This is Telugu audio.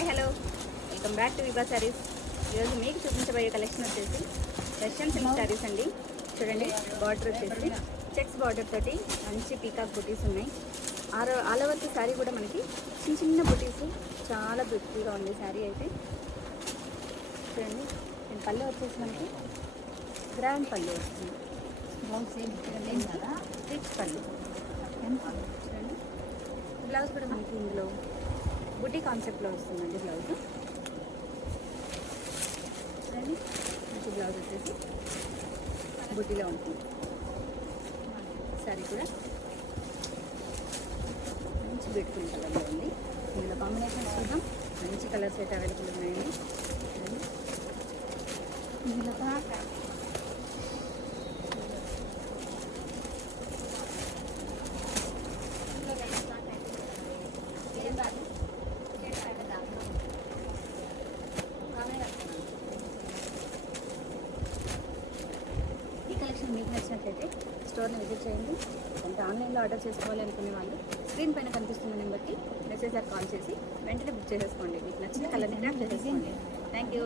Hi hello welcome back to Vibha sarees. ఈరోజు మీకు చూపించబోయే కలెక్షన్ వచ్చేసి రష్యన్ సిల్క్ శారీస్ అండి. చూడండి, బార్డర్ వచ్చేసి చెక్స్ బార్డర్ తోటి మంచి పీకాక్ బుటీస్ ఉన్నాయి. ఆల్ ఓవర్ ది శారీ కూడా మనకి చిన్న చిన్న బుటీస్, చాలా బ్యూటిఫుల్గా ఉంది శారీ అయితే. చూడండి, దీని పళ్ళు వచ్చేసి మనకి గ్రాండ్ పళ్ళు వస్తుంది. రిచ్ పళ్ళు. చూడండి, బ్లౌజ్ కూడా మనకి ఇందులో బుటీ కాన్సెప్ట్లో వస్తుందండి. బ్లౌజ్ చూడండి, మంచి బ్లౌజ్ వచ్చేసి బుటీలో ఉంటుంది. శారీ కూడా మంచి బ్యూటిఫుల్ కలర్లో ఉంది. ఇందులో కాంబినేషన్స్ చూద్దాం. మంచి కలర్స్ అయితే అవైలబుల్ ఉన్నాయండి. ఇందులో ఈ కలెక్షన్ మీకు నచ్చినట్లయితే స్టోర్ని విజిట్ చేయండి. అంటే ఆన్లైన్లో ఆర్డర్ చేసుకోవాలి అనుకునే వాళ్ళు స్క్రీన్ పైన కనిపిస్తున్న నెంబర్కి మెసేజ్ కాల్ చేసి వెంటనే బుక్ చేసేసుకోండి. మీకు నచ్చిన కలర్ని గ్రాప్ చేసేసుకోండి. Thank you.